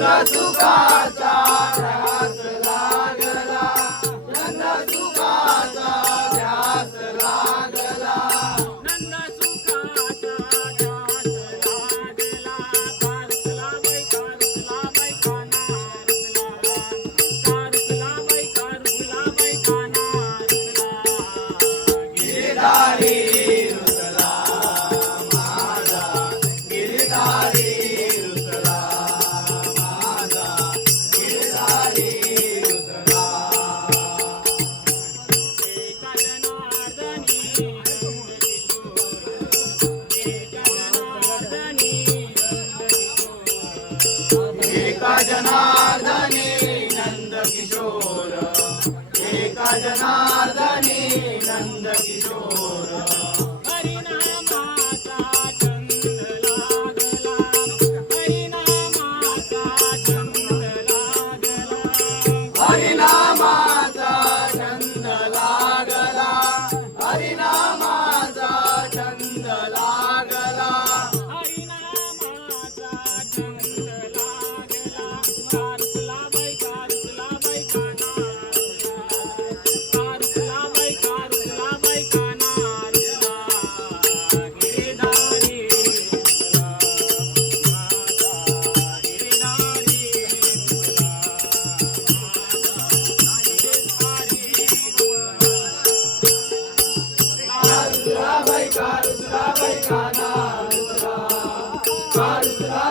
सुखाचा ध्यास लागला, नंद सुखाचा ध्यास लागला, नंद सुखाचा ध्यास लागला. कारसला बाई कारसला बाई काना कारसला बाई कारसला बाई काना गिरधारी रुसला माझा, गिरधारी रुसला माझा, गिरधारी रुसला. एका जनार्दनी एका जनार्दनी एका जनार्दनी नंद किशोर, एका जनार्दनी नंद किशोर. हरिनामाचा छंद लागला, हरिनामाचा छंद लागला. हरिनामाचा छंद लागला, हरिनामाचा छंद लागला, हरिनामाचा छंद लागला. कारसला बाई कारसला बाई काना कारसला बाई कारसला बाई काना गिरधारी गिरधारी कारुसला बाई काना रुसला, कारुसला